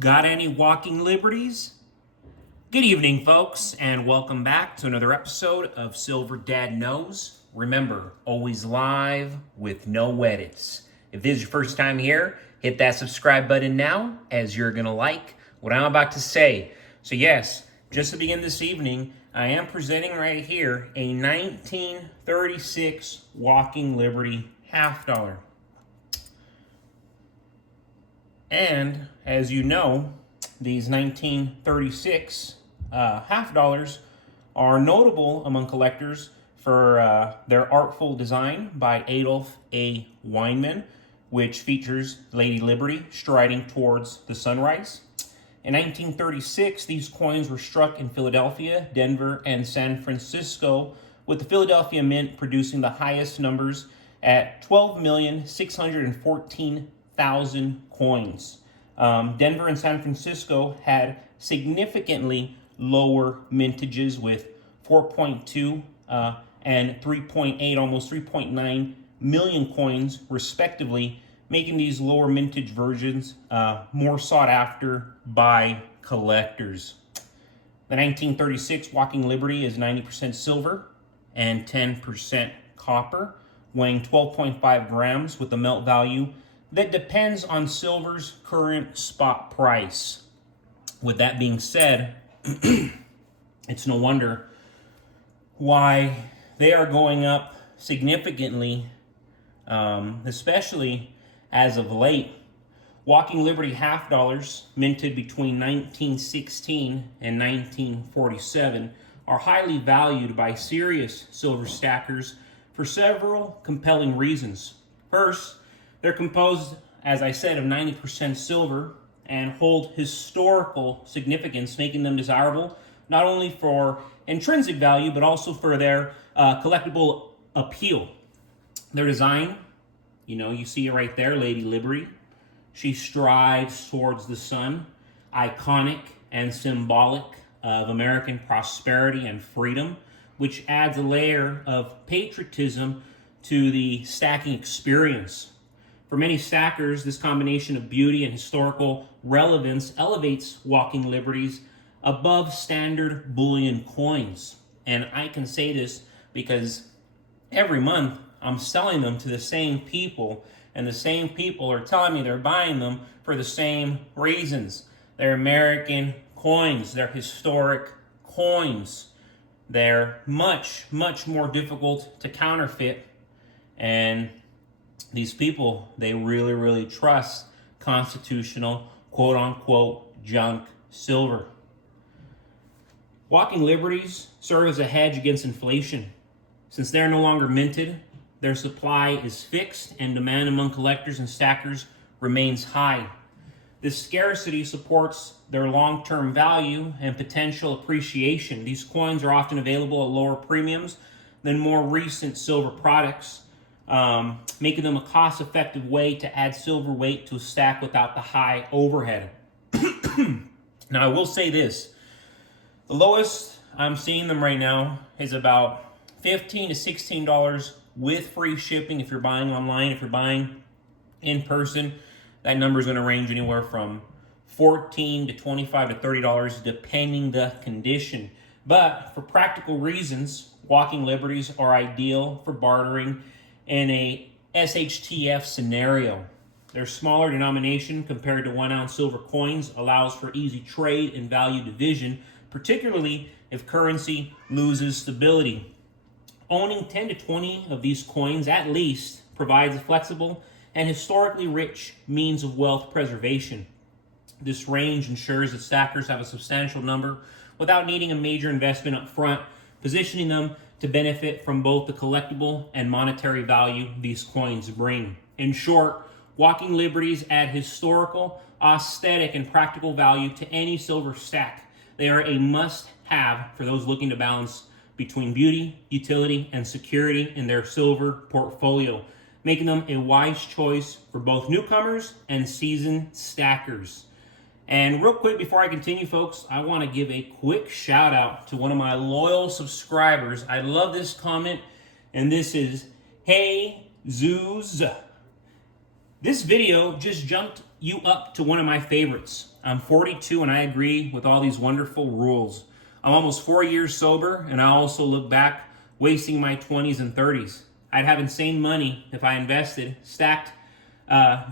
Got any walking liberties? Good evening, folks, and welcome back to another episode of Silver Dad Knows. Remember, always live with no edits. If this is your first time here, hit that subscribe button now, as you're going to like what I'm about to say. So yes, just to begin this evening, I am presenting right here a 1936 Walking Liberty half dollar. And as you know, these 1936 half dollars are notable among collectors for their artful design by Adolph A. Weinman, which features Lady Liberty striding towards the sunrise. In 1936, these coins were struck in Philadelphia, Denver, and San Francisco, with the Philadelphia Mint producing the highest numbers at 12,614,000 coins. Denver and San Francisco had significantly lower mintages with 4.2 and 3.8, almost 3.9 million coins respectively, making these lower mintage versions more sought after by collectors. The 1936 Walking Liberty is 90% silver and 10% copper, weighing 12.5 grams with a melt value that depends on silver's current spot price. With that being said, it's no wonder why they are going up significantly, especially as of late. Walking Liberty half dollars, minted between 1916 and 1947, are highly valued by serious silver stackers for several compelling reasons. First, they're composed, as I said, of 90% silver and hold historical significance, making them desirable not only for intrinsic value, but also for their collectible appeal. Their design, you see it right there, Lady Liberty. She strides towards the sun, iconic and symbolic of American prosperity and freedom, which adds a layer of patriotism to the stacking experience. For many stackers, this combination of beauty and historical relevance elevates Walking Liberties above standard bullion coins. And I can say this because every month I'm selling them to the same people, and the same people are telling me they're buying them for the same reasons. They're American coins, they're historic coins. They're much, much more difficult to counterfeit, and these people, they really, really trust constitutional, quote-unquote, junk silver. Walking Liberties serve as a hedge against inflation. Since they're no longer minted, their supply is fixed and demand among collectors and stackers remains high. This scarcity supports their long-term value and potential appreciation. These coins are often available at lower premiums than more recent silver products, making them a cost-effective way to add silver weight to a stack without the high overhead. Now, I will say this. The lowest I'm seeing them right now is about $15 to $16 with free shipping if you're buying online. If you're buying in person, that number is going to range anywhere from $14 to $25 to $30 depending the condition. But for practical reasons, Walking Liberties are ideal for bartering in a SHTF scenario. Their smaller denomination compared to 1 ounce silver coins allows for easy trade and value division, particularly if currency loses stability. Owning 10 to 20 of these coins at least provides a flexible and historically rich means of wealth preservation. This range ensures that stackers have a substantial number without needing a major investment up front, positioning them to benefit from both the collectible and monetary value these coins bring. In short, Walking Liberties add historical, aesthetic, and practical value to any silver stack. They are a must-have for those looking to balance between beauty, utility, and security in their silver portfolio, making them a wise choice for both newcomers and seasoned stackers. And real quick, before I continue, folks, I want to give a quick shout out to one of my loyal subscribers. I love this comment, and this is Hey Zoos. This video just jumped you up to one of my favorites. I'm 42 and I agree with all these wonderful rules. I'm almost 4 years sober, and I also look back wasting my 20s and 30s. I'd have insane money if I invested, stacked,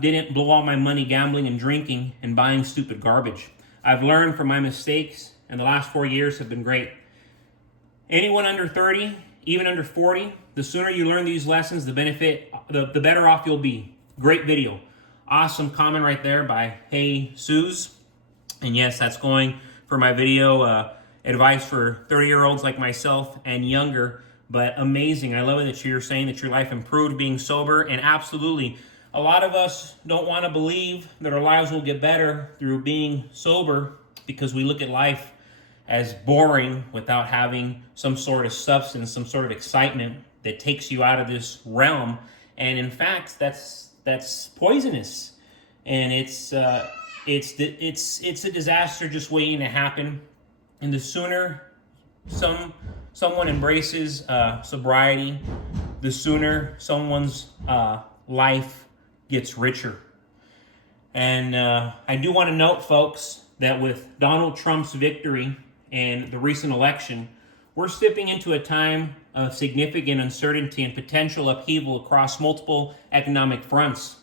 didn't blow all my money gambling and drinking and buying stupid garbage. I've learned from my mistakes, and the last 4 years have been great. Anyone under 30, even under 40, the sooner you learn these lessons, the better off you'll be. Great video. Awesome comment right there by Hey Suze. And yes, that's going for my video advice for 30-year-olds like myself and younger. But amazing. I love it that you're saying that your life improved being sober. And absolutely, a lot of us don't want to believe that our lives will get better through being sober because we look at life as boring without having some sort of substance, some sort of excitement that takes you out of this realm. And in fact, that's poisonous, and it's a disaster just waiting to happen. And the sooner someone embraces sobriety, the sooner someone's life gets richer. And I do want to note, folks, that with Donald Trump's victory and the recent election, we're stepping into a time of significant uncertainty and potential upheaval across multiple economic fronts.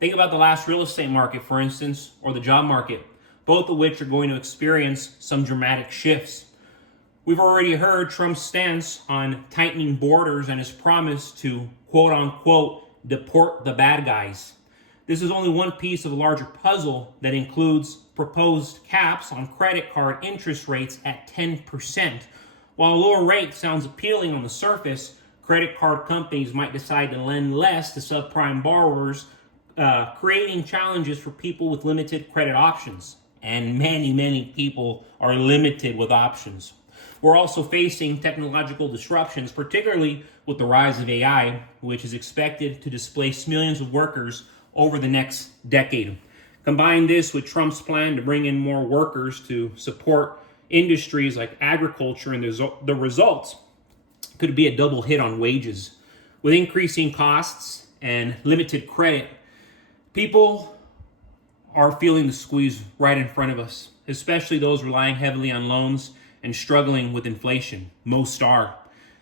Think about the last real estate market, for instance, or the job market, both of which are going to experience some dramatic shifts. We've already heard Trump's stance on tightening borders and his promise to, quote unquote, deport the bad guys. This is only one piece of a larger puzzle that includes proposed caps on credit card interest rates at 10%. While a lower rate sounds appealing on the surface, credit card companies might decide to lend less to subprime borrowers, creating challenges for people with limited credit options. And many people are limited with options. We're also facing technological disruptions, particularly with the rise of AI, which is expected to displace millions of workers over the next decade. Combine this with Trump's plan to bring in more workers to support industries like agriculture, and the results could be a double hit on wages. With increasing costs and limited credit, people are feeling the squeeze right in front of us, especially those relying heavily on loans and struggling with inflation. Most are.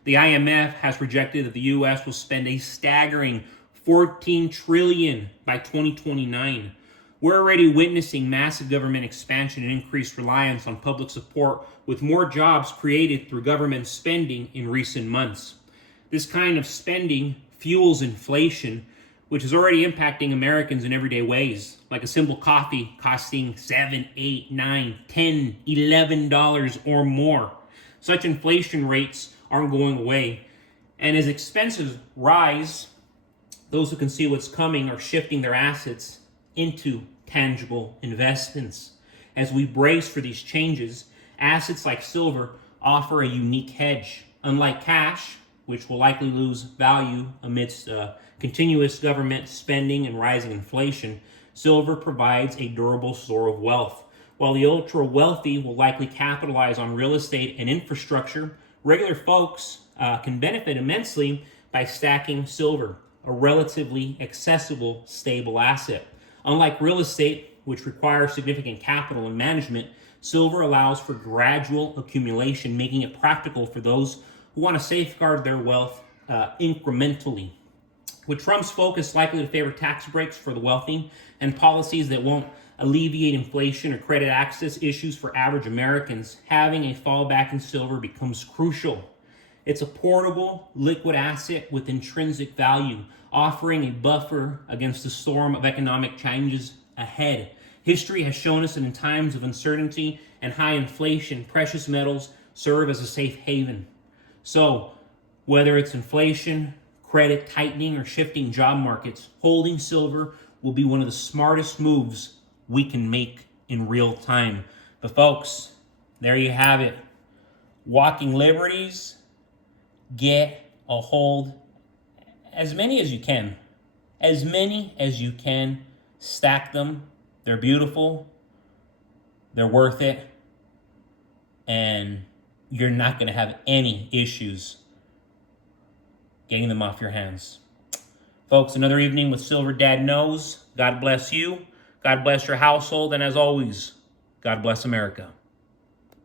The IMF has projected that the U.S. will spend a staggering $14 trillion by 2029. We're already witnessing massive government expansion and increased reliance on public support, with more jobs created through government spending in recent months. This kind of spending fuels inflation, which is already impacting Americans in everyday ways, like a simple coffee costing $7, $8, $9, $10, $11 or more. Such inflation rates aren't going away. And as expenses rise, those who can see what's coming are shifting their assets into tangible investments. As we brace for these changes, assets like silver offer a unique hedge. Unlike cash, which will likely lose value amidst continuous government spending and rising inflation, silver provides a durable store of wealth. While the ultra wealthy will likely capitalize on real estate and infrastructure, regular folks can benefit immensely by stacking silver, a relatively accessible, stable asset. Unlike real estate, which requires significant capital and management, silver allows for gradual accumulation, making it practical for those who want to safeguard their wealth incrementally. With Trump's focus likely to favor tax breaks for the wealthy and policies that won't alleviate inflation or credit access issues for average Americans, having a fallback in silver becomes crucial. It's a portable, liquid asset with intrinsic value, offering a buffer against the storm of economic changes ahead. History has shown us that in times of uncertainty and high inflation, precious metals serve as a safe haven. So, whether it's inflation, credit tightening, or shifting job markets, holding silver will be one of the smartest moves we can make in real time. But folks, there you have it. Walking Liberties. Get a hold. As many as you can. As many as you can. Stack them. They're beautiful. They're worth it. And you're not going to have any issues getting them off your hands. Folks, another evening with Silver Dad Knows. God bless you. God bless your household, and as always, God bless America.